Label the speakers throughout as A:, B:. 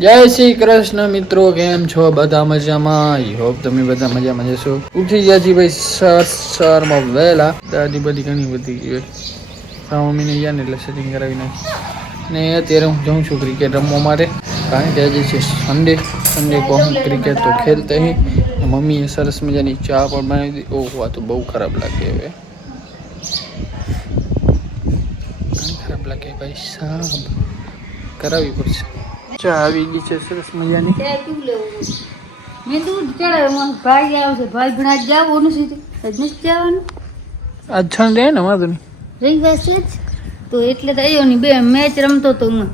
A: જય શ્રી કૃષ્ણ મિત્રો, કેમ છો? બધા મજામાં? આઈ હોપ તમે બધા મજામાં જશો. ઉઠી ગયા છીએ ભાઈ સર સરમાં વહેલા. દાદી બધી ઘણી બધી ગઈ હોય. મમ્મીને ગયા ને એટલે સેટિંગ કરાવી નાખી. ને અત્યારે હું જાઉં છું ક્રિકેટ રમવા માટે. કારણ કે આજે છે સન્ડે સન્ડે કો હમ ક્રિકેટ તો ખેલતે હી મમ્મીએ સરસ મજાની ચા પણ બનાવી દીધી. ઓહ, આ તો બહુ ખરાબ લાગે હવે. ઘણી ખરાબ લાગે ભાઈ સાહેબ કરાવવી પડશે. ચા આવી ગઈ છે સરસ મજાની.
B: મેં દૂધ ચડાવ્યું ભાઈ આવશે ભાઈ ભણા જવાનું છે. આજ નથી જવાનું?
A: આજ છણ ને વાંધો નહીં.
B: રવિવાર છે જ તો એટલે તો આવ્યો ની બે મેચ રમતો તો હું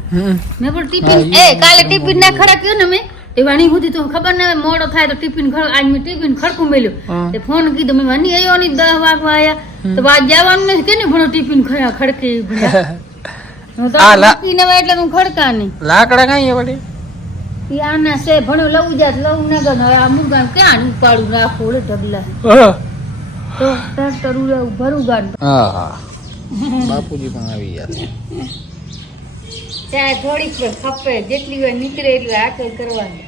B: મેં પણ ટિફિન એ કાલે ટિફિન ના ખરા કયો ને મેં? એ વાણી સુધી તો ખબર ના મોડો થાય તો ટિફિન ખડ આજ મેં ટિફિન ખડકું મેલ્યું. તે ફોન કીધો મેં વાની આવ્યો ની દસ વાગવા આયા. તો આજ જવાનું નથી કે ભણો ટિફિન ખયા ખડકે ભણ્યા. એટલે હું ખડકા નહીં
A: લાકડા કાંઈ વળી?
B: આના છે ભણો લવું જાત લવું ના ગણ હવે આ મુગાન ક્યાં ઉપાડું? રાખું ઢગલા. તો ટ્રેક્ટર ઉડાવું ભરું ગાડ
A: હા હા બાપુજી પણ આવી ગયા
B: થોડીક પણ ખપે જેટલી વાર નીકળે એટલી આકલ કરવાની.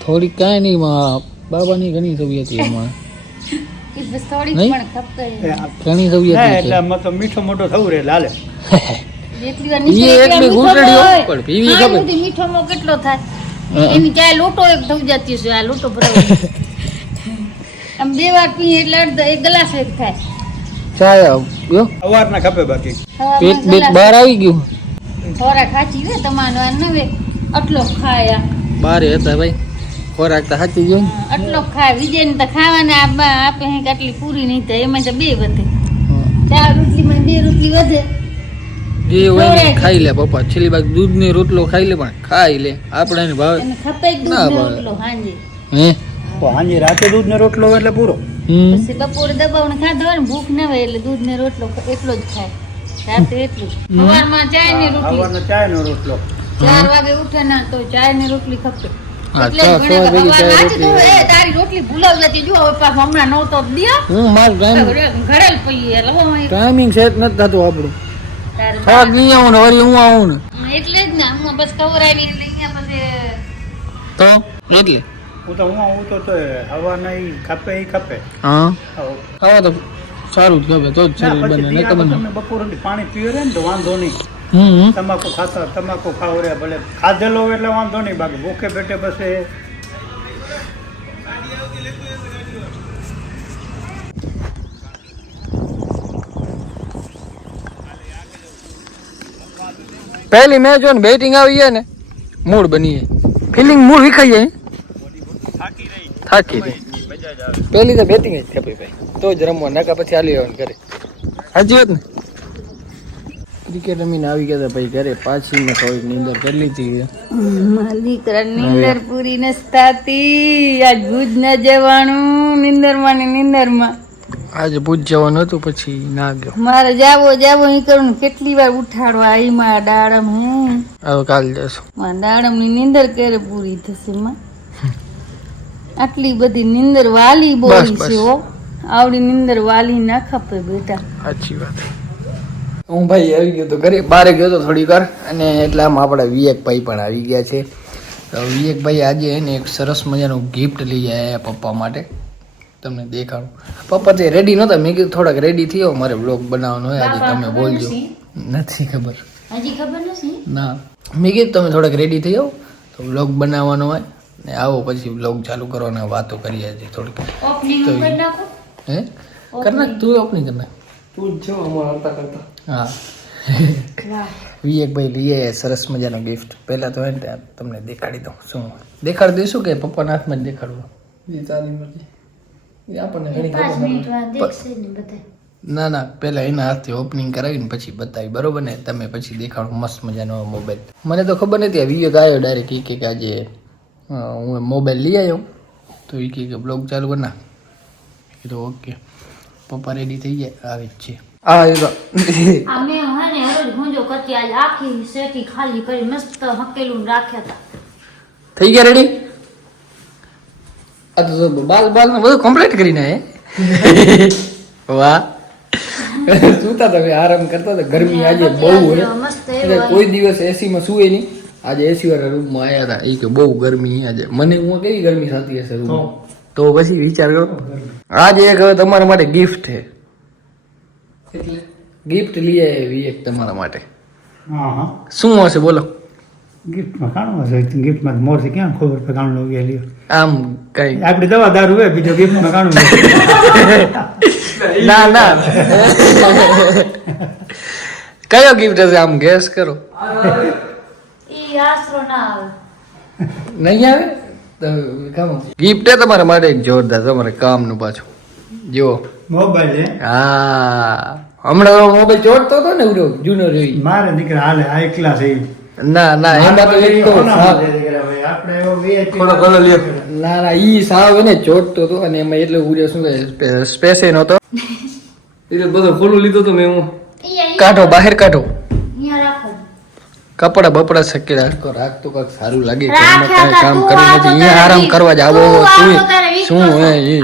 A: થોડીક કાંઈ નહીં માં બાબાની ઘણી તબિયત છે એમાં
B: થોડીક પણ ખપે.
A: ઘણી સવિયત
C: હા એટલે તો મીઠો મોટો થવું રે લાલે.
A: પણ પીવી ખબર.
B: મીઠો મો કેટલો થાય. એની લોટો એક થઈ જતી છે આ લોટો ભરાવો. આમ બે વાર પીએ એટલે અડધો એક ગ્લાસ એક થાય.
A: ચાય યો.
C: અવારના ખપે બાકી.
A: પેટ બેટ બહાર આવી ગયું?
B: ખોરાક ખાચી રે તમારો આ નવે. આટલો ખાયા.
A: બારે હતા ભાઈ. ખોરાક તો સાચી ગયો
B: આટલો ખાય. વિજય ને તો ખાવાના આપે હે કે આટલી પૂરી નહીં થાય. એમાં તો બે વધે. ચાર રોટલીમાં બે રોટલી વધે.
A: જે હોય ને એ ખાઈ લે પપ્પા. છેલ્લી દૂધની રોટલો ખાઈ લે પણ ખાઈ લે. આપણે એને ભાવે.
B: ખપે
A: ના
B: દૂધ
A: ભાવે. હે?
C: તો હાંજે રાતે દૂધ ને રોટલો એટલે પૂરો.
B: પછી બપોરે દબાવને ખાધો હોય ને ભૂખ ના હોય એટલે દૂધ ને રોટલો એટલો જ ખાય. રાતે એટલું. સવારમાં ચાય ને રોટલી.
C: સવારનો ચાય નો રોટલો.
B: ચાર વાગે ઉઠે ના તો ને રોટલી ખપે.
A: ચા રોટલી.
B: એ તારી રોટલી ભૂલાવ જતી. જો હમણાં નહોતો દ્યો.
A: હું માર ટાઈમિંગ સેટ નથી થતું આપણું. થાક નહીં આવું ને વળી હું આવું ને.
B: એટલે જ ને હું બસ કવરાવી એટલે અહીંયા પછી
A: તો? એટલે?
C: હું તો હું આવું તો હવા નહીં ખપે એ ખપે.
A: હા. હવા તો સારું જ ખપે તો જ શરીર બને નકર
C: તો
A: બને.
C: બપોરે પાણી પીવે રે ને તો વાંધો નહીં. તમાકુ ખાતા તમાકુ ખાવ રે ભલે ખાધેલો હોય એટલે વાંધો નહીં બાકી ભૂખે પેટે પછી
A: પહેલી મેચ હોય ને બેટિંગ આવી જાય ને મૂડ બની જાય ફિલિંગ મૂડ વિખાઈ જાય થાકી રહી. પહેલી તો બેટિંગ જ ખપી ભાઈ તો જ રમવા નાકા પછી હાલી આવવાનું ઘરે. સાચી વાત ને? ક્રિકેટ રમીને આવી ગયા હતા ભાઈ ઘરે પાછી મેં થોડીક નીંદર કરી લીધી
B: દીકરા નીંદર પૂરી નસ્તાતી આજ ભુજ ન જવાનું નીંદરમાં ને નીંદરમાં
A: આજે પૂજ જવાનું હતું પછી ના ગયો.
B: મારે જાવો જાવો એ કરું કેટલી વાર ઉઠાડવા આવી મારા દાડમ હે.
A: હવે કાલ જશું.
B: મારા દાડમની નીંદર ક્યારે પૂરી થશે માં? આટલી બધી નીંદર વાલી બોલી છે હો. આવડી નીંદર વાલી ના ખપે બેટા.
A: સાચી વાત હું ભાઈ આવી ગયો તો ઘરે બારે ગયો તો થોડી વાર અને એટલામાં આપણા વિવેકભાઈ પણ આવી ગયા છે. તો વિવેકભાઈ આજે એને એક સરસ મજાનું ગિફ્ટ લઈ આવ્યા પપ્પા માટે. તમને દેખાડું. પપ્પા તે રેડી નહોતા મેં કીધું થોડાક રેડી થયો મારે બ્લોગ બનાવવાનો હોય આજે તમે બોલજો. નથી? ખબર.
B: હજી ખબર નથી?
A: ના. મેં કીધું તમે થોડાક રેડી થઈ જાઓ તો બ્લોગ બનાવવાનો હોય ને આવો પછી બ્લોગ ચાલુ કરવાના વાતો કરીએ આજે થોડીક.
B: ઓપનિંગ
A: તો
B: કરી નાખો?
A: હે? કર નાખ તું ઓપનિંગ કર નાખ.
C: તું જ કરતા કરતા.
A: હા.
B: વાહ.
A: વિવેકભાઈ લઈએ સરસ મજાનો ગિફ્ટ પહેલા તો એને ને તમને દેખાડી દઉં. શું? દેખાડી દઈશું કે પપ્પાના હાથમાં જ દેખાડવું? એ તારી મરજી. એ આપણને ઘણી ખબર
B: ને
A: ના ના પહેલાં એના હાથથી ઓપનિંગ કરાવીને પછી બતાવી બરોબર ને? તમે પછી દેખાડો મસ્ત મજાનો મોબાઈલ મને તો ખબર નથી આ વિવેક આવ્યો ડાયરેક્ટ એ કે આજે હું મોબાઈલ લઈ આવ્યો તો એ કે બ્લોગ ચાલુ કરી એ તો ઓકે પપ્પા રેડી થઈ જાય આવે જ છે. હા એ તો
B: આ હને હરોજ ગુંજો કરતી આજ આખી શેકી ખાલી કરી મસ્ત હકેલું રાખ્યા હતા
A: થઈ ગયા રેડી આ તો બાલ બાલ ને બધું કમ્પ્લીટ કરીને નાખે વાહ. સુતા તમે આરામ કરતા હતા. ગરમી આજે બહુ હોય એટલે કોઈ દિવસ એસી માં સુવે નહીં. આજે એસી વાળા રૂમમાં આવ્યા હતા. એ કે બહુ ગરમી આજે. મને હું કેવી ગરમી થતી હશે
C: તો.
A: રૂમ તો પછી વિચાર કરો. આજે એક હવે તમારા માટે ગિફ્ટ છે એટલે? ગિફ્ટ લઈ આવી એક તમારા માટે.
C: હા હા.
A: શું હશે બોલો?
C: ગિફ્ટમાં કાણું હશે? ગિફ્ટમાં મોરથી ક્યાં ખબર પડે કાણું લઈ ગયેલી
A: આમ કઈ.
C: આપણી દવા દારૂ હોય બીજો ગિફ્ટમાં કાણું
A: ના ના. કયો ગિફ્ટ હશે? આમ ગેસ કરો. નહીં આવે? ગિફ્ટ તમારા માટે એક જોરદાર તમારે કામનું પાછું. જુઓ.
C: મોબાઈલ હે?
A: હા. હમણાં મોબાઈલ ચોટતો હતો ને જૂનો જોઈ
C: મારે દીકરા હાલે હાઈ ક્લાસ એ.
A: ના ના એમાં તો એક તો. ના ના ઈ સાવ એને ચોટતો હતો અને એમાં એટલે ઉડ્યો શું કહે સ્પેસ એ નહોતો.
D: એટલે બધો ખોલું લીધો તો મેં હું.
A: કાઢો બહાર કાઢો.
B: અહીંયા રાખો.
A: કપડા બપડા શકી રાખતો રાખતો કાંઈક સારું લાગે ઘરમાં કાંઈ કામ
B: તું
A: કરવું નથી અહીંયા આરામ કરવા
B: જ આવો
A: તું શું હે એ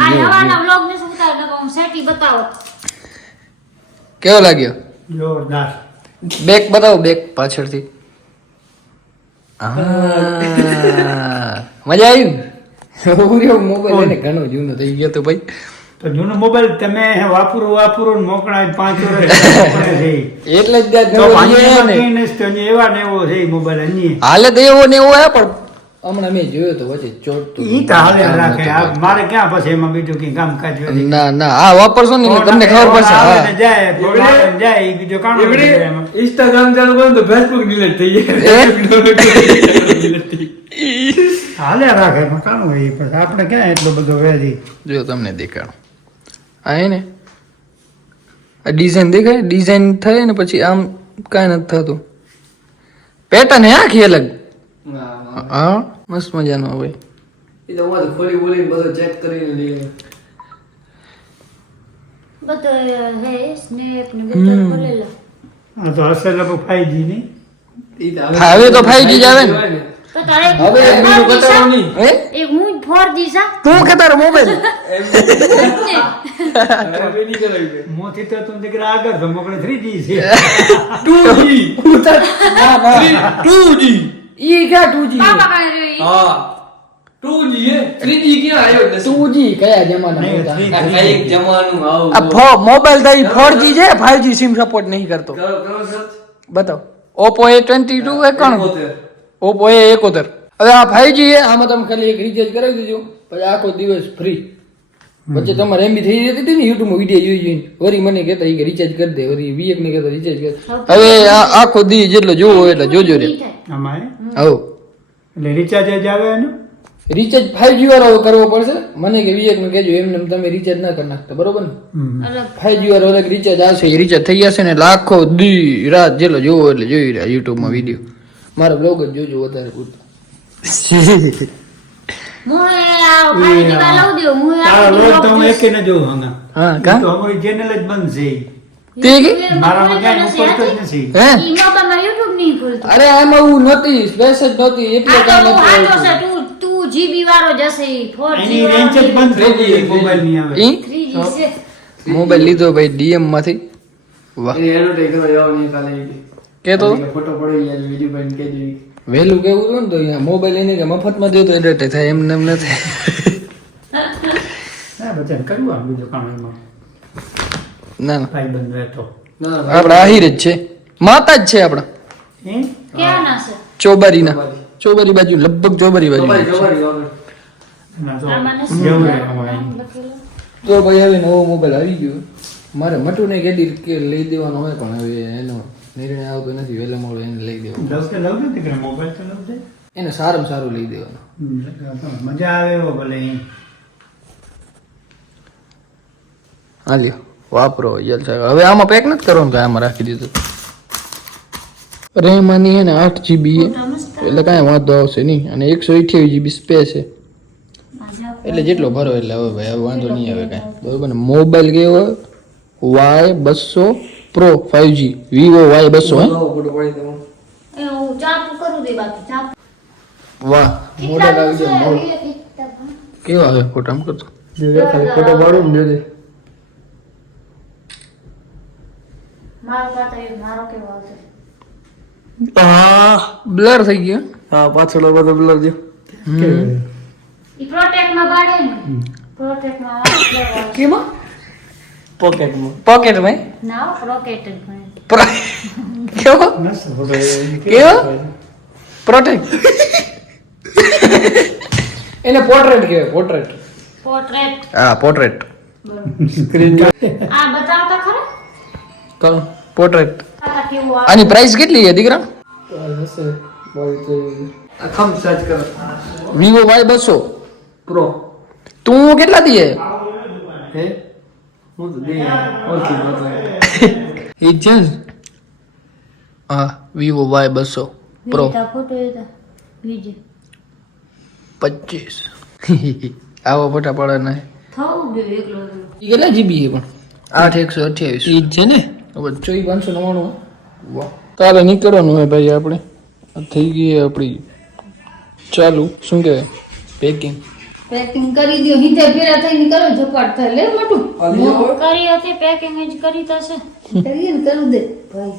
A: કેવો લાગ્યો?
C: જોરદાર.
A: બેક બતાવો બેક પાછળથી. મજા આવી મોબાઈલ એને ઘણો જૂનો થઈ ગયો તો ભાઈ.
C: તો જૂનો મોબાઈલ તમે વાપરો વાપરો ને મોકળા પાંચ વર્ષ છે.
A: એટલે જ
C: એવા ને એવો છે મોબાઈલ
A: હાલે તો એવો ને એવો હે પણ હમણાં મેં જોયો તો વચ્ચે ચોટતું
C: ઈ તો હાલે રાખે. આ મારે ક્યાં પછી એમાં બીજું કઈ કામકાજ હોય?
A: ના ના આ વાપરશો ને તમને ખબર પડશે. હા.
C: જાય જાય ઈ બીજો કામ
D: ઇન્સ્ટાગ્રામ ચાલુ કરો તો ફેસબુક ડિલીટ થઈ જાય
C: હાલે રાખે પણ કામ હોય. પછી. આપણે ક્યાં એટલો બધો વેરી
A: જો તમને દેખાડો. આ ને? આ ડિઝાઇન દેખાય? ડિઝાઇન થાય ને પછી આમ કાંઈ નથી થતું. પેટર્ન હે આખી અલગ. હા હા? મસ્ત મજાનો હવે
D: એ તો હું ખોલી બોલી ચેક કરીને લઈએ.
B: બધો
A: હવે તો ફાઈજી આવે
B: હું?
A: તું કે મોબાઈલ?
C: મોથી તો દીકરા આગળ ધમકડે 3G છે.
D: 一个猪鸡， 빠빠가를 ટુ જી
A: કયા જમાના
C: નહીં,
D: જમાનું
A: આ મોબાઈલ તારી ફોર જી છે ફાઈવ જી સિમ સપોર્ટ નહીં કરતો બતાવો ઓપ્પો એ ટ્વેન્ટી ટુ એકાણું ઓપ્પો એ એકોતેર હવે આ ફાઈવ જી આમાં તમે ખાલી એક રિચાર્જ કરાવી દીધું પછી આખો દિવસ ફ્રી વચ્ચે તમારે એમબી થઈ જતી હતી ને યુટ્યુબમાં વીડિયો જોઈ જોઈને. વરી મને કહેતા કે રિચાર્જ કરી દે વરી વીએક ને કહેતા રિચાર્જ કર હવે આખો દી જેટલો જોવો એટલે જોજો રે.
C: આમાં
A: હવ.
C: એટલે રિચાર્જ જ આવે એનું?
A: રિચાર્જ ફાઈવ જી વાળો કરવો પડશે? મને કે વીએક ને કહેજો એમને તમે રિચાર્જ ના કરી નાખતા બરોબર ને? ફાઈવ જી વાળો અલગ રિચાર્જ આવશે એ રિચાર્જ થઈ જશે ને એટલે આખો દી રાત જેટલો જોવો એટલે જોઈ રહ્યા યુટ્યુબમાં વીડિયો મારા બ્લોગ જ જોજો વધારે પૂરતો. અરે સ્પેસ જ એટલે
B: વાળો જશે
C: રેન્જ જ બંધ થઈ ગઈ આવે?
B: છે.
A: મોબાઈલ લીધો ભાઈ ડીએમમાંથી. વાહ.
D: એને કાલે. કે. ફોટો પડી ગયા.
A: વહેલું કેવું હતું ને તો અહીંયા મોબાઈલ એને કે મફતમાં દેતો એડવર્ટાઈઝ થાય એમને એમ નથી. ના ના
C: ભાઈ બંધ રહેતો.
D: ના, ના,
A: આપણા આહિર જ છે. માતા જ છે આપણા?
B: ક્યાં ના છે?
A: ચોબારીના. ચોબારી બાજુ લગભગ ચોબારી બાજુ.
C: તો.
A: તો ભાઈ હવે નવો મોબાઈલ આવી ગયો. મારે મટુને કેદી કે લઈ દેવાનો હોય પણ હવે એનો નિર્ણય આવતો નથી વહેલો મોડો એને લઈ દેવો
C: દસ કે લવ ને દીકરા મોબાઈલ તો લવ દે
A: એને સારામાં સારું લઈ દેવાનો.
C: મજા આવે એવો ભલે
A: હાલ્યો વાપરો જલસા હવે આમાં પેક નથી કરવાનું કાંઈ આમાં રાખી દીધું. રેમ આની છે ને આઠ જીબી. એટલે કાંઈ વાંધો આવશે નહીં. અને એકસો અઠ્યાવીસ જીબી સ્પેસ છે. એટલે જેટલો ભરો એટલે હવે ભાઈ હવે વાંધો નહીં આવે કાંઈ. બરોબર ને? મોબાઈલ કેવો? વાય બસો pro five G Vivo Y બસો હે?
D: નવો ફોટો પડી તો હું.
B: ચાપુ કરું દે બાકી ચાપુ.
A: વાહ મોડેલ આવી ગયો મોડ કેવો આવે ફોટો આમ કરતો?
D: ફોટો પાડું ને જોજે.
A: બ્લર થઈ ગયો.
D: હા પાછળ બધો બ્લર જો
B: ઈ પ્રોટેક્ટમાં પાડે ને? પ્રોટેક્ટમાં વાળ
D: કેમાં? પોકેટમાં
A: પોકેટમાં
B: ના ભણે
A: કેવો. કેવો પ્રોટેક્ટ
D: એને પોર્ટ્રેટ કહેવાય પોર્ટ્રેટ
B: પોર્ટ્રેટ
A: હા પોર્ટ્રેટ
D: સ્ક્રીન
B: આ બતાવતા ખરા?
A: કોણ પોર્ટ્રેટ આની પ્રાઇસ કેટલી છે દીકરા?
D: તો આખમ સર્ચ કરો.
A: વિવો વાય બસો.
D: પ્રો
A: તું કેટલા દીએ
D: હે? હું તો દે ઓળખી નતો
A: એ છે હા વિવો વાય બસો પ્રો પચીસ આવો ફોટા પડે નહીં
B: થવું ગયું એકલો એકલો.
A: એ કેટલા જીબી છે પણ? આઠ એકસો અઠ્યાવીસ. એ છે ને? હવે ચોવીસ પાંચસો નવ્વાણું વાહ. તારે નીકળવાનું હોય ભાઈ આપણે? થઈ ગઈ આપણી ચાલુ. શું કહેવાય? પેકિંગ
B: પેકિંગ કરી દો હિતે ફેરા થઈને કરો ઝપાટ થાય. લે મોટું? કરી હતી પેકિંગ જ કરી થશે કરીએ ને કરું દે. ભાઈ